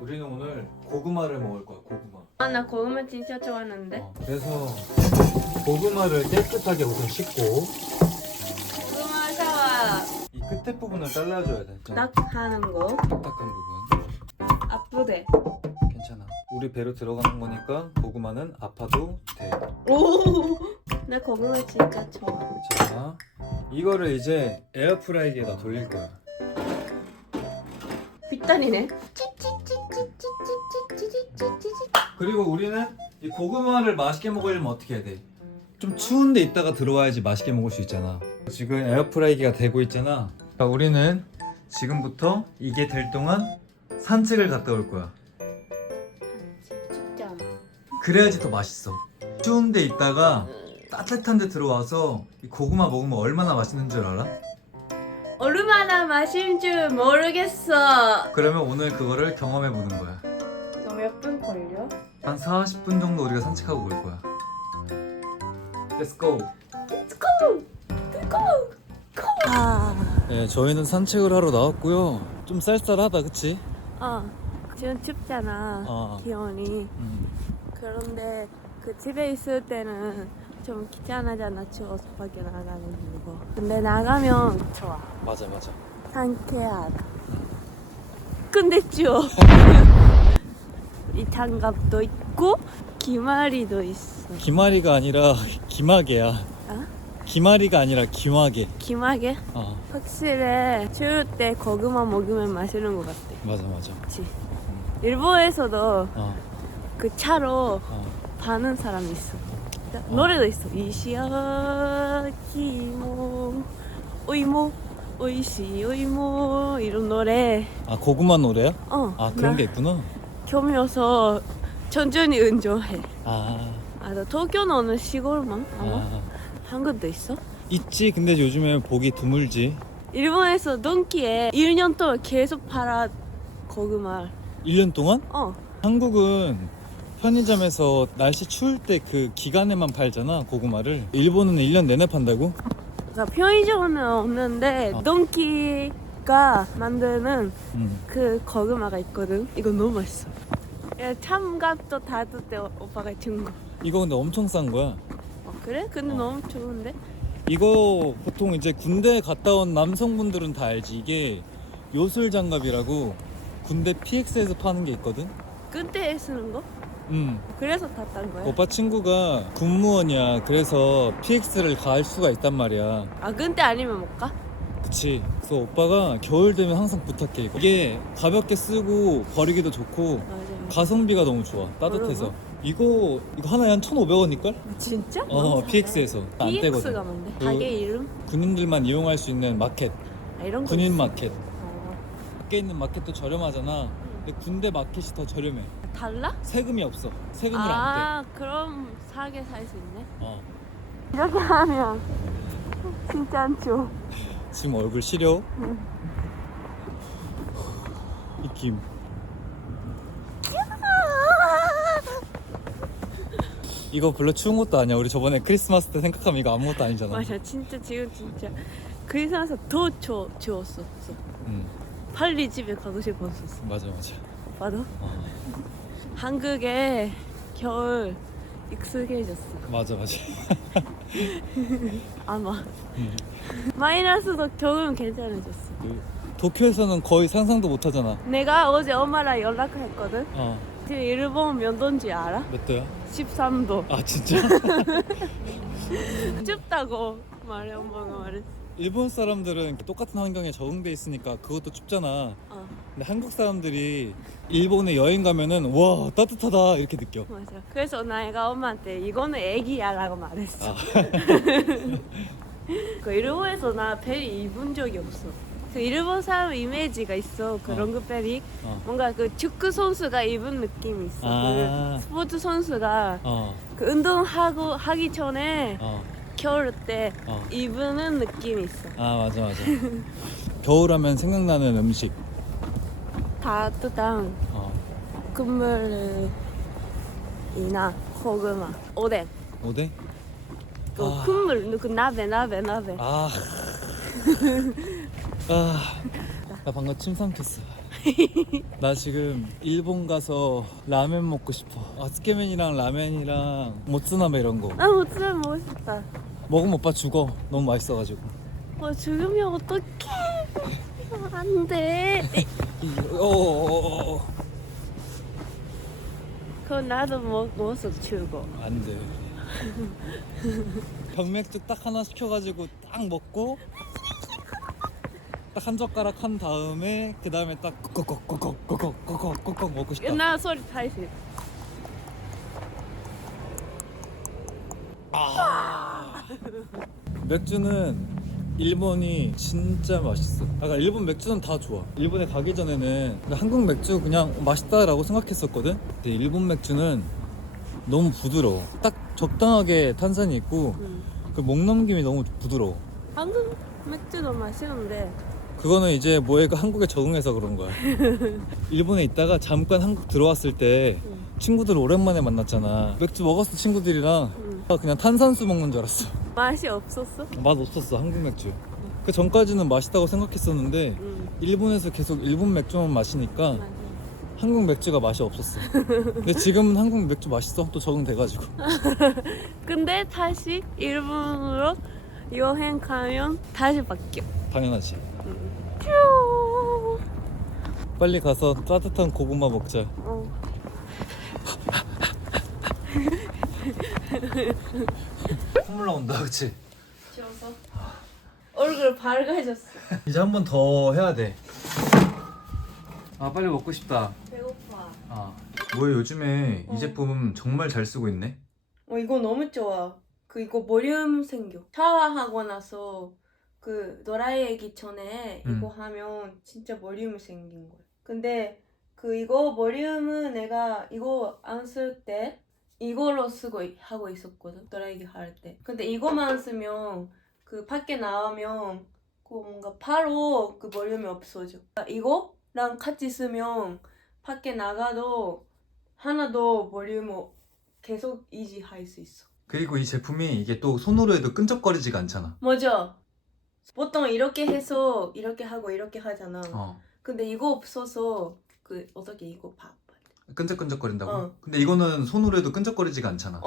우리는 오늘 고구마를 먹을 거야. 고구마. 아, 나 고구마 진짜 좋아하는데. 그래서 고구마를 깨끗하게 우선 씻고 고구마 샤워. 이 끝에 부분을 잘라줘야 돼. 딱 하는 거. 딱딱한 부분. 아프대. 괜찮아. 우리 배로 들어가는 거니까 고구마는 아파도 돼. 오. 나 고구마 진짜 좋아. 자, 이거를 이제 에어프라이기에다 돌릴 거야. 빗다리네. 그리고 우리는 이 고구마를 맛있게 먹으려면 어떻게 해야 돼? 좀 추운데 있다가 들어와야지 맛있게 먹을 수 있잖아. 지금 에어프라이기가 되고 있잖아. 그러니까 우리는 지금부터 이게 될 동안 산책을 갔다 올 거야. 춥잖아. 그래야지 더 맛있어. 추운데 있다가 따뜻한 데 들어와서 이 고구마 먹으면 얼마나 맛있는 줄 알아? 얼마나 맛있는 줄 모르겠어. 그러면 오늘 그거를 경험해 보는 거야. 너 몇 분 걸려? 한 40분 정도 우리가 산책하고 올 거야. Let's go. Let's go. Let's go. 아. 네, 저희는 산책을 하러 나왔고요. 좀 쌀쌀하다, 그치? 지금 춥잖아. 기온이. 그런데 그 집에 있을 때는 좀 귀찮아잖아. 추워서 밖에 나가는 거. 근데 나가면 좋아. 맞아. 상쾌하다. 근데 추워. 이 장갑도 있고 기마리도 있어. 기마리가 아니라 기마개야. 어? 기마리가 아니라 기마개. 기마개? 확실히 추울 때 고구마 먹으면 맛있는 것 같아. 맞아. 그치? 일본에서도 그 차로 어. 파는 사람이 있어. 노래도 있어. 이시야키모 오이모 오이시 오이모 이런 노래. 고구마 노래야? 그런 나 게 있구나. 겸해서 천천히 운전해. 나東京の 시골만 아마 한국도 있어? 있지. 근데 요즘에 보기 드물지. 일본에서 돈키에 1년 동안 계속 팔아 고구마. 1년 동안? 어. 한국은 편의점에서 날씨 추울 때 그 기간에만 팔잖아, 고구마를. 일본은 1년 내내 판다고? 그러니까 편의점은 없는데 돈키가 만드는 그 고구마가 있거든. 이거 너무 맛있어. 참갑도 다들 때 오빠가 준 거. 이거 근데 엄청 싼 거야. 그래? 근데 너무 좋은데? 이거 보통 이제 군대 갔다 온 남성분들은 다 알지. 이게 요술 장갑이라고 군대 PX에서 파는 게 있거든. 끈대에 쓰는 거? 그래서 다 딴 거야? 오빠 친구가 군무원이야. 그래서 PX를 갈 수가 있단 말이야. 끈대 아니면 못 가? 그치. 그래서 오빠가 겨울 되면 항상 부탁해. 이게 가볍게 쓰고 버리기도 좋고 맞아. 가성비가 너무 좋아. 따뜻해서. 이거 하나에 한 1,500원일걸? 진짜? PX에서 안 떼거든. PX가 뭔데? 가게 이름? 군인들만 이용할 수 있는 마켓. 이런 거 군인 있어? 마켓. 밖에 있는 마켓도 저렴하잖아. 근데 군대 마켓이 더 저렴해. 달라? 세금이 없어. 세금을 안 떼. 그럼 사게 살 수 있네. 이렇게 하면 진짜 안 좋아. 지금 얼굴 시려? 이 김. 이거 별로 추운 것도 아니야. 우리 저번에 크리스마스 때 생각하면 이거 아무것도 아니잖아. 맞아. 진짜 지금 진짜 크리스마스 더 추웠었어. 응. 빨리 집에 가고 싶었었어. 맞아. 봐도? 한국에 겨울 익숙해졌어. 맞아. 아마. 마이너스도 겨울은 괜찮아졌어. 도쿄에서는 거의 상상도 못 하잖아. 내가 어제 엄마랑 연락을 했거든. 지금 일본 몇 도인지 알아? 몇 도야? 13도. 진짜? 춥다고 말해. 엄마가 말했어. 일본 사람들은 똑같은 환경에 적응돼 있으니까 그것도 춥잖아. 근데 한국 사람들이 일본에 여행 가면은 와 따뜻하다 이렇게 느껴. 맞아. 그래서 내가 엄마한테 이거는 애기야 라고 말했어. 그 일본에서 나 베리 입은 적이 없어. 그 일본 사람 이미지가 있어. 그 롱그베리 뭔가 그 축구 선수가 입은 느낌이 있어. 그 스포츠 선수가 그 운동하고 하기 전에 겨울 때 입는 느낌이 있어. 맞아. 겨울하면 생각나는 음식. 따뜻한 국물이나 고구마, 오뎅. 오뎅? 그 국물, 그 나베. 나 방금 침 삼켰어. 나 지금 일본 가서 라면 먹고 싶어. 아스케면이랑 라면이랑 모츠나베 이런 거 아, 모츠나베 먹고 싶다. 먹으면 오빠 죽어. 너무 맛있어가지고. 죽으면 어떡해. 안 돼. 그럼 나도 먹어서 죽어. 안 돼. 병맥주 딱 하나 시켜가지고 딱 먹고 딱 한 젓가락 한 다음에 그 다음에 딱 꺽꺽꺽꺽꺽꺽꺽꺽꺽 먹고 싶다. 나 소리 다시. 맥주는 일본이 진짜 맛있어. 그러니까 일본 맥주는 다 좋아. 일본에 가기 전에는 한국 맥주 그냥 맛있다라고 생각했었거든. 근데 일본 맥주는 너무 부드러워. 딱 적당하게 탄산이 있고 그 목 넘김이 너무 부드러워. 한국 맥주도 맛있는데 그거는 이제 모에가 한국에 적응해서 그런 거야. 일본에 있다가 잠깐 한국 들어왔을 때 친구들 오랜만에 만났잖아. 맥주 먹었어 친구들이랑. 그냥 탄산수 먹는 줄 알았어. 맛이 없었어? 맛 없었어 한국 맥주. 그 전까지는 맛있다고 생각했었는데 일본에서 계속 일본 맥주만 마시니까 맞아. 한국 맥주가 맛이 없었어. 근데 지금은 한국 맥주 맛있어. 또 적응돼가지고. 근데 다시 일본으로 여행 가면 다시 바뀌어. 당연하지. 뾰. 빨리 가서 따뜻한 고구마 먹자. 콧물 나온다, 그치? 쉬어서 얼굴 밝아졌어. 이제 한 번 더 해야 돼. 아, 빨리 먹고 싶다. 배고파. 아, 뭐야 요즘에 이 제품 정말 잘 쓰고 있네. 이거 너무 좋아. 이거 볼륨 생겨. 샤워하고 나서 드라이하기 전에 이거 하면 진짜 볼륨이 생긴 거야. 근데 이거 볼륨은 내가 이거 안 쓸 때 이걸로 하고 있었거든. 드라이기 할 때. 근데 이거만 쓰면 밖에 나오면 뭔가 바로 볼륨이 없어져. 이거랑 같이 쓰면 밖에 나가도 하나도 볼륨을 계속 유지할 수 있어. 그리고 이 제품이 이게 또 손으로 해도 끈적거리지가 않잖아. 맞아. 보통 이렇게 해서 이렇게 하고 이렇게 하잖아. 근데 이거 없어서 어떻게 이거 봐. 끈적끈적거린다고? 근데 이거는 손으로 해도 끈적거리지가 않잖아.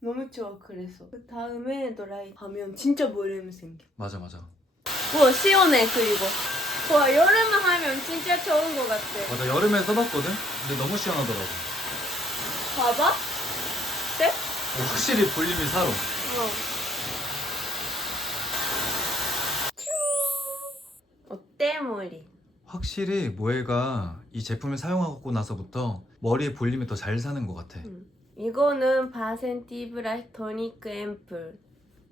너무 좋아. 그래서 그 다음에 드라이 하면 진짜 볼륨이 생겨. 맞아. 우와 시원해. 그리고 와 여름에 하면 진짜 좋은 것 같아. 맞아, 여름에 써봤거든? 근데 너무 시원하더라고. 봐봐. 네? 확실히 볼륨이 살아. 어때 머리? 확실히 모에가 이 제품을 사용하고 나서부터 머리의 볼륨이 더 잘 사는 것 같아. 이거는 바센티 브라시 토닉 앰플.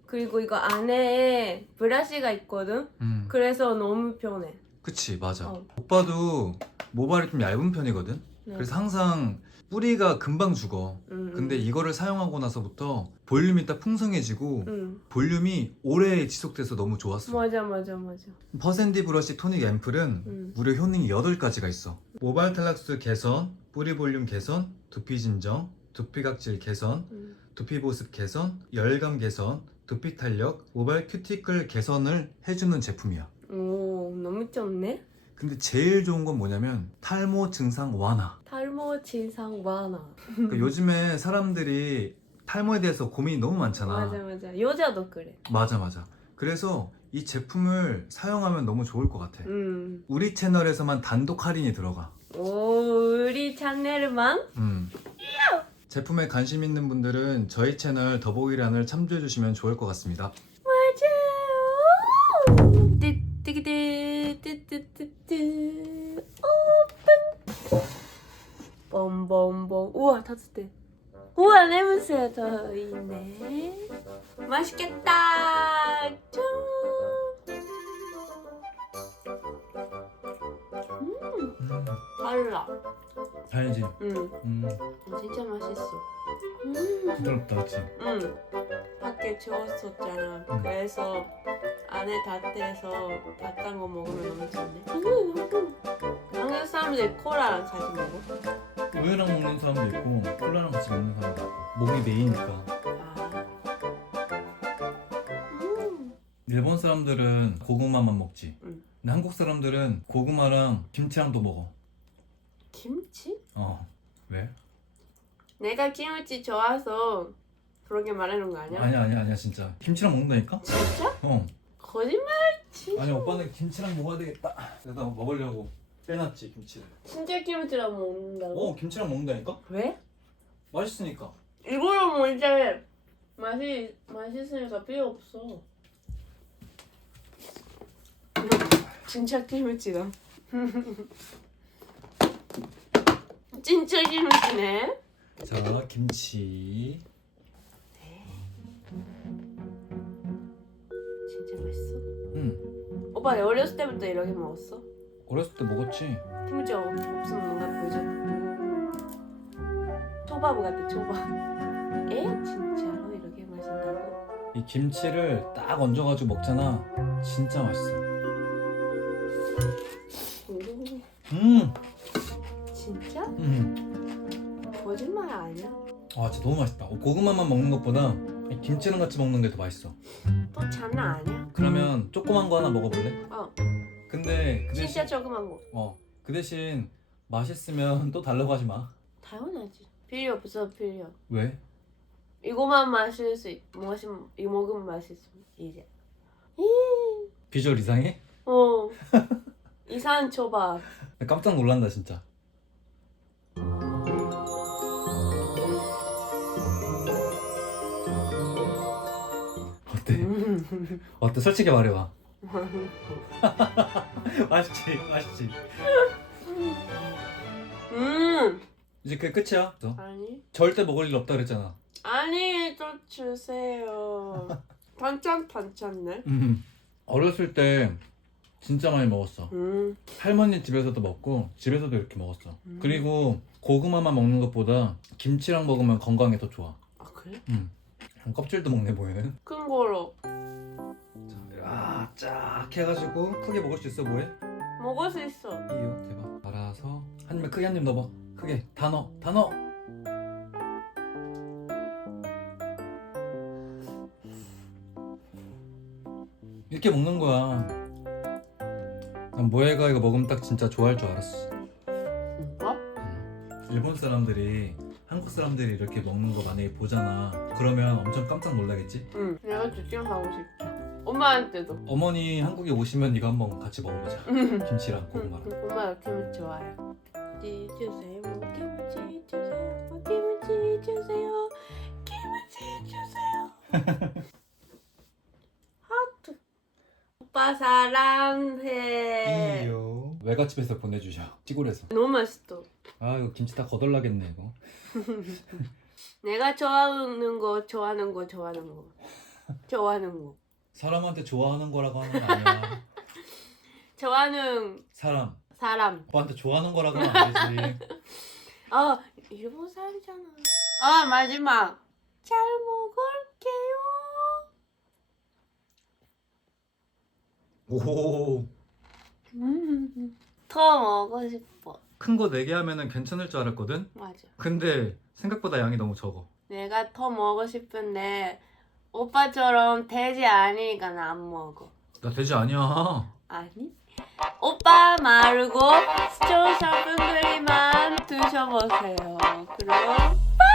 그리고 이거 안에 브러쉬가 있거든? 그래서 너무 편해. 그치, 맞아. 오빠도 모발이 좀 얇은 편이거든? 네. 그래서 항상 뿌리가 금방 죽어. 근데 이거를 사용하고 나서부터 볼륨이 딱 풍성해지고 볼륨이 오래 지속돼서 너무 좋았어. 맞아. 퍼센디 브러쉬 토닉 앰플은 무려 효능이 8가지가 있어. 모발 탈락수 개선, 뿌리 볼륨 개선, 두피 진정, 두피 각질 개선, 두피 보습 개선, 열감 개선, 두피 탄력, 모발 큐티클 개선을 해주는 제품이야. 오 너무 좋네. 근데 제일 좋은 건 뭐냐면 탈모 증상 완화. 탈모 증상 완화. 그러니까 요즘에 사람들이 탈모에 대해서 고민이 너무 많잖아. 맞아. 여자도 그래. 맞아. 그래서 이 제품을 사용하면 너무 좋을 것 같아. 우리 채널에서만 단독 할인이 들어가. 오 우리 채널만? 제품에 관심 있는 분들은 저희 채널 더보기란을 참조해 주시면 좋을 것 같습니다. 맞아요. 띠띠띠띠띠띠띠 오픈. bombombom. 우와 따뜻해. 우와 냄새 더 있네. 맛있겠다. 짠. 달라. 달지? 진짜 맛있어. 부드럽다, 그치? 밖에 추웠었잖아. 그래서 안에 닫대서 닫은 거 먹으면 너무 좋네. 한국 사람들 콜라랑 같이 먹어? 우유랑 먹는 사람도 있고 콜라랑 같이 먹는 사람도 있고 목이 메이니까. 일본 사람들은 고구마만 먹지. 근데 한국 사람들은 고구마랑 김치랑도 먹어. 김치? 왜? 내가 김치 좋아서 그렇게 말하는 거 아니야? 아니야 진짜 김치랑 먹는다니까? 진짜? 거짓말 진짜? 아니 오빠는 김치랑 먹어야 되겠다. 그래서 먹으려고 빼놨지 김치를. 진짜 김치랑 먹는다고? 김치랑 먹는다니까? 왜? 맛있으니까. 이거랑 뭐 이제 맛있으니까 필요 없어. 진짜 김치다. 진짜 김치네. 자 김치. 진짜 맛있어. 응. 오빠 어렸을 때부터 이렇게 먹었어? 어렸을 때 먹었지. 김치 없으면 뭔가 보여줘. 초밥 같아 초밥. 에? 진짜로 이렇게 마신다고? 이 김치를 딱 얹어가지고 먹잖아. 진짜 맛있어. 진짜? 거짓말 아니야? 아 진짜 너무 맛있다. 고구마만 먹는 것보다 이 김치랑 같이 먹는 게 더 맛있어. 또 장난 아니야? 그러면 조그만 거 하나 먹어볼래? 근데 그 진짜 대신 조그만 거. 그 대신 맛있으면 또 달라고 하지 마. 당연하지. 필요 없어 필요. 왜? 이거만 마실 수 이거 먹으면 맛있어 이제. 비주얼 이상해? 이상한 초밥. 깜짝 놀란다 진짜. 어때? 어때? 솔직히 말해봐. 맛있지. 이제 그게 끝이야. 아니. 절대 먹을 일 없다 그랬잖아. 아니 또 주세요. 반찬네. 어렸을 때 진짜 많이 먹었어. 할머니 집에서도 먹고 집에서도 이렇게 먹었어. 그리고 고구마만 먹는 것보다 김치랑 먹으면 건강에 더 좋아. 아 그래? 껍질도 먹네 보이는. 큰 거로. 쫙 해가지고 크게 먹을 수 있어 뭐해? 먹을 수 있어. 이요 대박. 알아서 한 입에 크게 한 입 넣어봐. 크게 다 넣어. 이렇게 먹는 거야. 난 모에가 이거 먹으면 딱 진짜 좋아할 줄 알았어. 일본 사람들이 한국 사람들이 이렇게 먹는 거 만약에 보잖아. 그러면 엄청 깜짝 놀라겠지? 응. 내가 주팅하고 싶다. 엄마한테도. 어머니 한국에 오시면 이거 한번 같이 먹어보자. 김치랑 고구마랑. 엄마가 김치 좋아해요. 김치 주세요. 김치 주세요. 김치 주세요. 김치 주세요. 하트. 오빠 사랑해. 이요. 외갓집에서 보내주셔. 시골에서. 너무 맛있어. 아 이거 김치 다 거덜나겠네 이거. 내가 좋아하는 거. 사람한테 좋아하는 거라고 하는 거 아니야. 좋아하는 사람. 오빠한테 좋아하는 거라고 하면 안 되지. 일본 사람이잖아. 마지막. 잘 먹을게요. 오. 더 먹고 싶어. 큰 거 4개 하면은 괜찮을 줄 알았거든? 맞아. 근데 생각보다 양이 너무 적어. 내가 더 먹고 싶은데 오빠처럼 돼지 아니니까 나 안 먹어. 나 돼지 아니야. 아니? 오빠 말고 시청자분들이만 드셔보세요. 그럼 빠이!